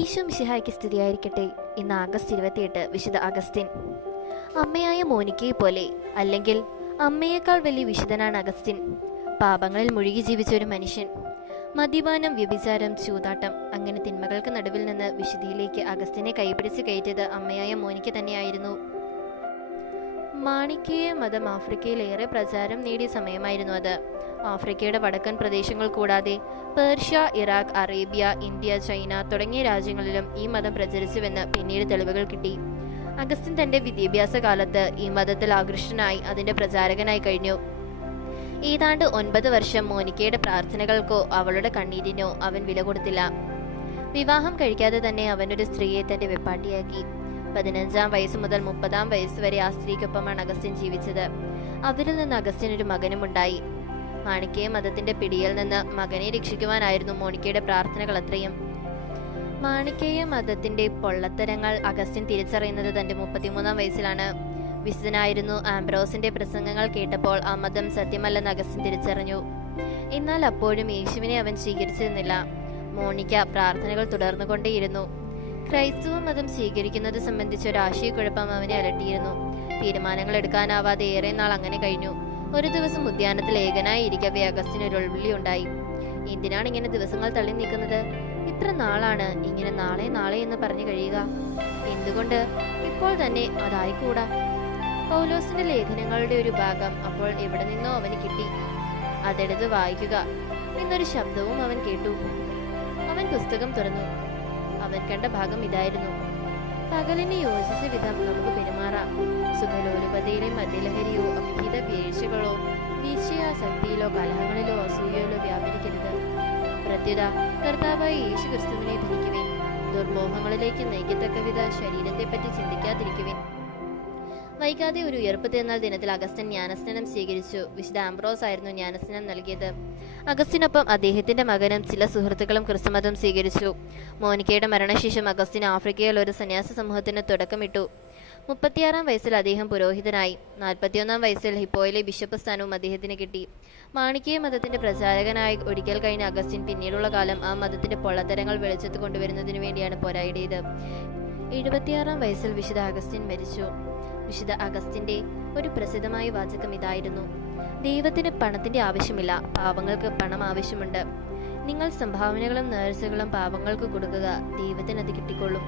ഈശോ മിശിഹായ്ക്ക് സ്തുതിയായിരിക്കട്ടെ. ഇന്ന് ആഗസ്റ്റ് 28, വിശുദ്ധ അഗസ്റ്റിൻ. അമ്മയായ മോനിക്കയെ പോലെ, അല്ലെങ്കിൽ അമ്മയേക്കാൾ വലിയ വിശുദ്ധനാണ് അഗസ്റ്റിൻ. പാപങ്ങളിൽ മുഴുകി ജീവിച്ച ഒരു മനുഷ്യൻ. മദ്യപാനം, വ്യഭിചാരം, ചൂതാട്ടം, അങ്ങനെ തിന്മകൾക്ക് നടുവിൽ നിന്ന് വിശുദ്ധിയിലേക്ക് അഗസ്റ്റിനെ കൈപിടിച്ച് കയറ്റിയത് അമ്മയായ മോനിക്ക തന്നെയായിരുന്നു. മാണിക്കേയ മതം ആഫ്രിക്കയിൽ ഏറെ പ്രചാരം നേടിയ സമയമായിരുന്നു അത്. ആഫ്രിക്കയുടെ വടക്കൻ പ്രദേശങ്ങൾ കൂടാതെ Persia, Iraq, Arabia, India, China തുടങ്ങിയ രാജ്യങ്ങളിലും ഈ മതം പ്രചരിച്ചുവെന്ന് പിന്നീട് തെളിവുകൾ കിട്ടി. അഗസ്റ്റിൻ തന്റെ വിദ്യാഭ്യാസ കാലത്ത് ഈ മതത്തിൽ ആകൃഷ്ടനായി അതിന്റെ പ്രചാരകനായി കഴിഞ്ഞു. ഏതാണ്ട് 9 വർഷം മോനിക്കയുടെ പ്രാർത്ഥനകൾക്കോ അവളുടെ കണ്ണീരിനോ അവൻ വില കൊടുത്തില്ല. വിവാഹം കഴിക്കാതെ തന്നെ അവനൊരു സ്ത്രീയെ തന്റെ വെപ്പാട്ടിയാക്കി. 15-ാം വയസ്സ് മുതൽ 30-ാം വയസ്സ് വരെ ആ സ്ത്രീക്കൊപ്പമാണ് അഗസ്റ്റിൻ ജീവിച്ചത്. അവരിൽ നിന്ന് അഗസ്റ്റിൻ ഒരു മകനുമുണ്ടായി. മാണിക്കേയ മതത്തിന്റെ പിടിയിൽ നിന്ന് മകനെ രക്ഷിക്കുവാനായിരുന്നു മോണിക്കയുടെ പ്രാർത്ഥനകൾ അത്രയും. മാണിക്കേയ മതത്തിന്റെ പൊള്ളത്തരങ്ങൾ അഗസ്റ്റിൻ തിരിച്ചറിയുന്നത് തന്റെ 33-ാം വയസ്സിലാണ്. വിശുദ്ധനായിരുന്നു ആംബ്രോസിന്റെ പ്രസംഗങ്ങൾ കേട്ടപ്പോൾ ആ മതം സത്യമല്ലെന്ന് അഗസ്റ്റിൻ തിരിച്ചറിഞ്ഞു. എന്നാൽ അപ്പോഴും യേശുവിനെ അവൻ സ്വീകരിച്ചിരുന്നില്ല. മോണിക്ക പ്രാർത്ഥനകൾ തുടർന്നുകൊണ്ടേയിരുന്നു. ക്രൈസ്തവ മതം സ്വീകരിക്കുന്നത് സംബന്ധിച്ച ഒരു ആശയക്കുഴപ്പം അവനെ അലട്ടിയിരുന്നു. തീരുമാനങ്ങൾ എടുക്കാനാവാതെ ഏറെ നാൾ അങ്ങനെ കഴിഞ്ഞു. ഒരു ദിവസം ഉദ്യാനത്തിൽ ഏകനായി ഇരിക്കവേ അഗസ്റ്റിന് ഒരു ഉൾവിളി ഉണ്ടായി. എന്തിനാണ് ഇങ്ങനെ ദിവസങ്ങൾ തള്ളി നീക്കുന്നത്? ഇത്ര നാളാണ് ഇങ്ങനെ നാളെ നാളെ എന്ന് പറഞ്ഞു കഴിയുക. എന്തുകൊണ്ട് ഇപ്പോൾ തന്നെ അതായിക്കൂടാ? പൗലോസിന്റെ ലേഖനങ്ങളുടെ ഒരു ഭാഗം അപ്പോൾ എവിടെ നിന്നോ അവന് കിട്ടി. അതെടുത്ത് വായിക്കുക എന്നൊരു ശബ്ദവും അവൻ കേട്ടു. അവൻ പുസ്തകം തുറന്നു. അവൻ കണ്ട ഭാഗം ഇതായിരുന്നു: പകലിന് യോജിച്ച വിധം നമുക്ക് പെരുമാറാം. സുഖലോലുപതയിലെ മദ്യലഹരിയോ അവിഹിത വീഴ്ചകളോ വീഴ്ചയാസക്തിയിലോ കലഹങ്ങളിലോ അസൂയയിലോ വ്യാപരിക്കരുത്. പ്രത്യുത കർത്താവായ യേശു ക്രിസ്തുവിനെ ധരിക്കുവിൻ. ദുർമോഹങ്ങളിലേക്ക് നയിക്കത്തക്ക വിധ ശരീരത്തെപ്പറ്റി ചിന്തിക്കാതിരിക്കുവിൻ. വൈകാതെ ഒരു ഉയർപ്പ് തിരുനാൾ ദിനത്തിൽ അഗസ്റ്റിൻ ജ്ഞാനസ്നാനം സ്വീകരിച്ചു. വിശുദ്ധ ആംബ്രോസ് ആയിരുന്നു ജ്ഞാനസ്നാനം നൽകിയത്. അഗസ്റ്റിനൊപ്പം അദ്ദേഹത്തിന്റെ മകനും ചില സുഹൃത്തുക്കളും ക്രിസ്തുമതം സ്വീകരിച്ചു. മോനിക്കയുടെ മരണശേഷം അഗസ്റ്റിൻ ആഫ്രിക്കയിൽ ഒരു സന്യാസ സമൂഹത്തിന് തുടക്കമിട്ടു. 36-ാം വയസ്സിൽ അദ്ദേഹം പുരോഹിതനായി. 41-ാം വയസ്സിൽ ഹിപ്പോയിലെ ബിഷപ്പ് സ്ഥാനവും അദ്ദേഹത്തിന് കിട്ടി. മാണിക്കേയ മതത്തിന്റെ പ്രചാരകനായി ഒരിക്കൽ കഴിഞ്ഞ അഗസ്റ്റിൻ പിന്നീടുള്ള കാലം ആ മതത്തിന്റെ പൊള്ളത്തരങ്ങൾ വെളിച്ചത്ത് കൊണ്ടുവരുന്നതിനു വേണ്ടിയാണ് പോരാടിയത്. 76-ാം വയസ്സിൽ വിശുദ്ധ അഗസ്റ്റിൻ മരിച്ചു. വിശുദ്ധ അഗസ്റ്റിന്റെ ഒരു പ്രസിദ്ധമായ വാചകം ഇതായിരുന്നു: ദൈവത്തിന് പണത്തിന്റെ ആവശ്യമില്ല, പാവങ്ങൾക്ക് പണം ആവശ്യമുണ്ട്. നിങ്ങൾ സംഭാവനകളും നേർച്ചകളും പാവങ്ങൾക്ക് കൊടുക്കുക, ദൈവത്തിന് അത് കിട്ടിക്കൊള്ളും.